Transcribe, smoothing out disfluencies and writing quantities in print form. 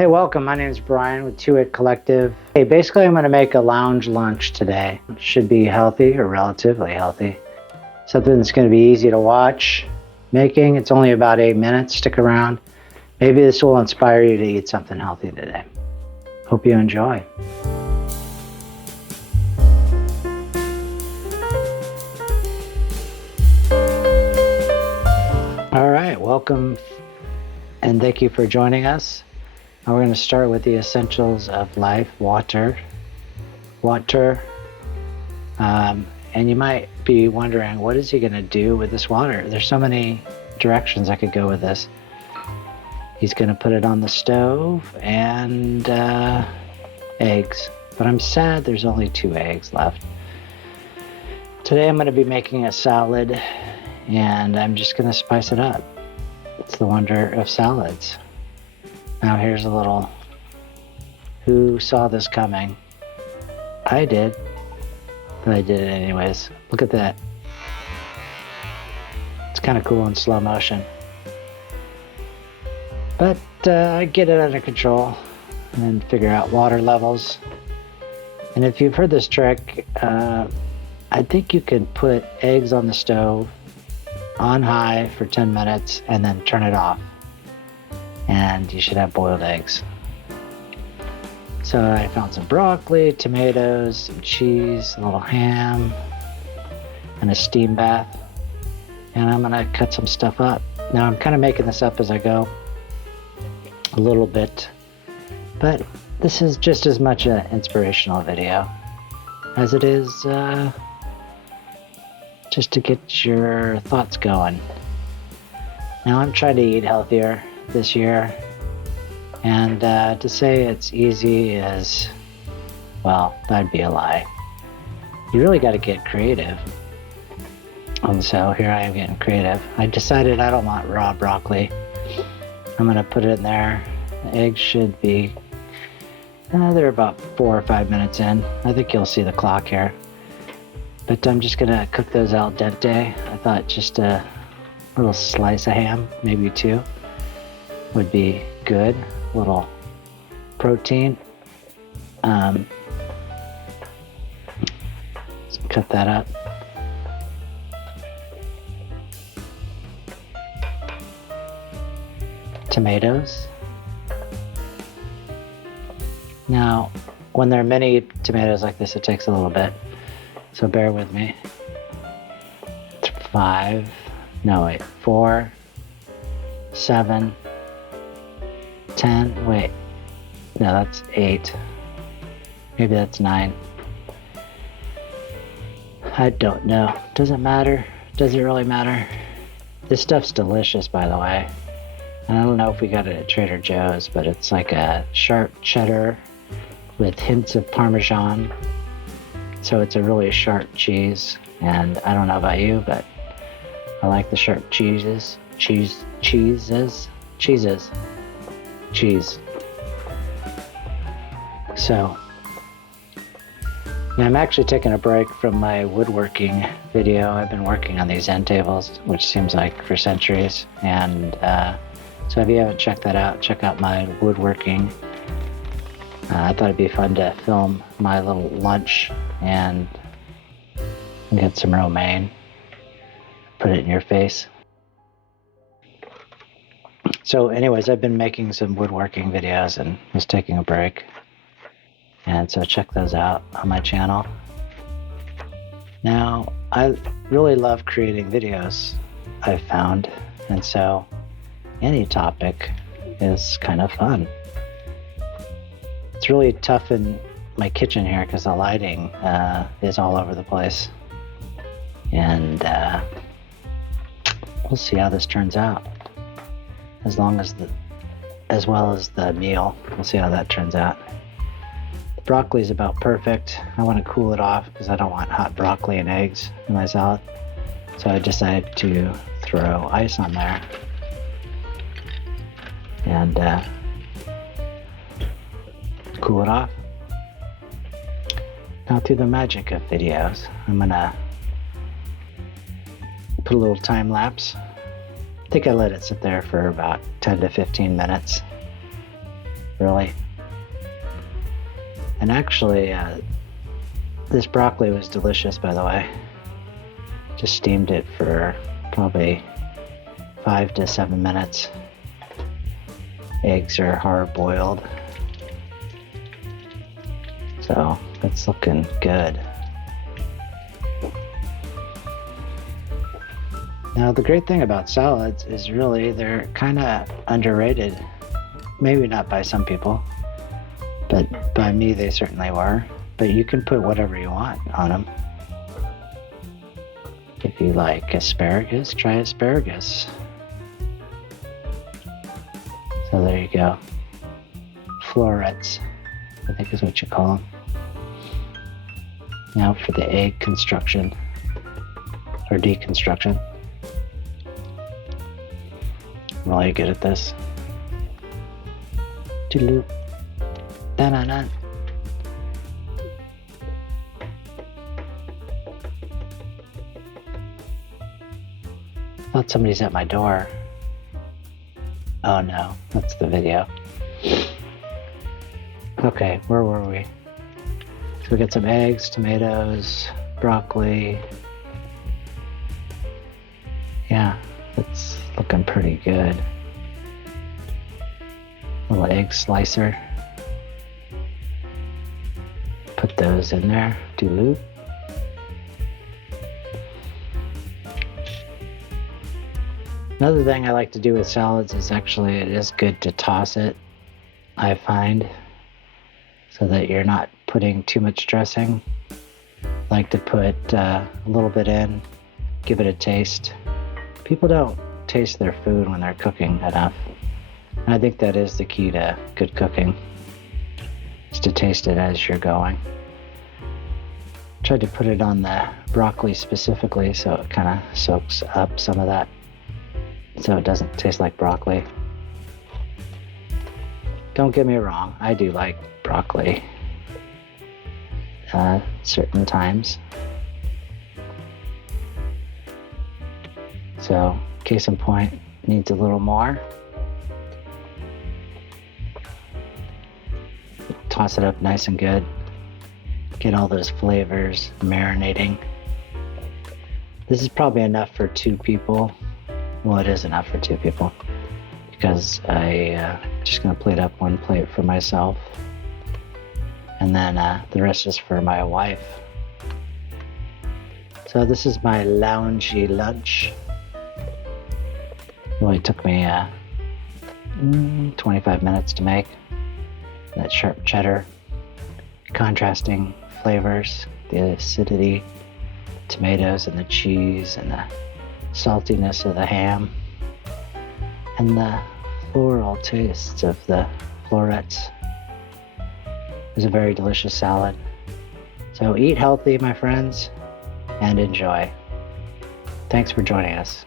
Hey, welcome. My name is Brian with 2-It Collective. Hey, basically I'm going to make a lounge lunch today. It should be healthy or relatively healthy. Something that's going to be easy to watch. Making, it's only about 8 minutes. Stick around. Maybe this will inspire you to eat something healthy today. Hope you enjoy. All right, welcome and thank you for joining us. Now we're going to start with the essentials of life. Water. And you might be wondering, what is he going to do with this water? There's so many directions I could go with this. He's going to put it on the stove and eggs. But I'm sad there's only 2 eggs left. Today I'm going to be making a salad and I'm just going to spice it up. It's the wonder of salads. Now here's a little, who saw this coming? I did, but I did it anyways. Look at that. It's kind of cool in slow motion. But I get it under control and figure out water levels. And if you've heard this trick, I think you can put eggs on the stove on high for 10 minutes and then turn it off. And you should have boiled eggs. So I found some broccoli, tomatoes, some cheese, a little ham, and a steam bath. And I'm gonna cut some stuff up. Now I'm kind of making this up as I go, a little bit, but this is just as much an inspirational video as it is just to get your thoughts going. Now I'm trying to eat healthier this year, and to say it's easy is, well, that'd be a lie. You really got to get creative. And so here I am getting creative. I decided I don't want raw broccoli. I'm gonna put it in there. The eggs should be, they're about 4 or 5 minutes in. I think you'll see the clock here. But I'm just gonna cook those al dente. I thought just a little slice of ham, maybe 2, would be good. A little protein. So cut that up. Tomatoes. Now, when there are many tomatoes like this, it takes a little bit, so bear with me. 4, 7, 10, wait, no, that's 8, maybe that's 9. I don't know. Does it matter? Does it really matter? This stuff's delicious, by the way. And I don't know if we got it at Trader Joe's, but it's like a sharp cheddar with hints of Parmesan. So it's a really sharp cheese. And I don't know about you, but I like the sharp cheeses. Cheese. So, now I'm actually taking a break from my woodworking video. I've been working on these end tables, which seems like for centuries. And so if you haven't checked that out, check out my woodworking. I thought it'd be fun to film my little lunch and get some romaine, put it in your face. So anyways, I've been making some woodworking videos and was taking a break. And so check those out on my channel. Now, I really love creating videos, I've found. And so any topic is kind of fun. It's really tough in my kitchen here because the lighting is all over the place. And we'll see how this turns out. As well as the meal. We'll see how that turns out. The broccoli is about perfect. I want to cool it off because I don't want hot broccoli and eggs in my salad. So I decided to throw ice on there. And cool it off. Now through the magic of videos, I'm gonna put a little time lapse. I think I let it sit there for about 10 to 15 minutes. really. And actually, this broccoli was delicious, by the way. Just steamed it for probably 5 to 7 minutes. Eggs are hard boiled. So it's looking good. Now, the great thing about salads is really they're kind of underrated. Maybe not by some people, but by me they certainly were. But you can put whatever you want on them. If you like asparagus, try asparagus. So there you go. Florets, I think is what you call them. Now for the egg construction, or deconstruction. I'm really good at this. Toodaloo. Da-na-na. Thought somebody's at my door. Oh no, that's the video. Okay, where were we? So we got some eggs, tomatoes, broccoli. Yeah, it's looking pretty good. Little egg slicer. Put those in there. Dilute. Another thing I like to do with salads is actually it is good to toss it, I find, so that you're not putting too much dressing. I like to put a little bit in, give it a taste. People don't taste their food when they're cooking enough. And I think that is the key to good cooking, is to taste it as you're going. Tried to put it on the broccoli specifically so it kind of soaks up some of that, so it doesn't taste like broccoli. Don't get me wrong, I do like broccoli certain times. So, case in point, needs a little more. Toss it up nice and good. Get all those flavors marinating. This is probably enough for 2 people. Well, it is enough for 2 people because I just gonna plate up 1 plate for myself, and then the rest is for my wife. So this is my loungy lunch. It only took me 25 minutes to make. That sharp cheddar, contrasting flavors, the acidity, tomatoes and the cheese and the saltiness of the ham, and the floral tastes of the florets. It was a very delicious salad. So eat healthy, my friends, and enjoy. Thanks for joining us.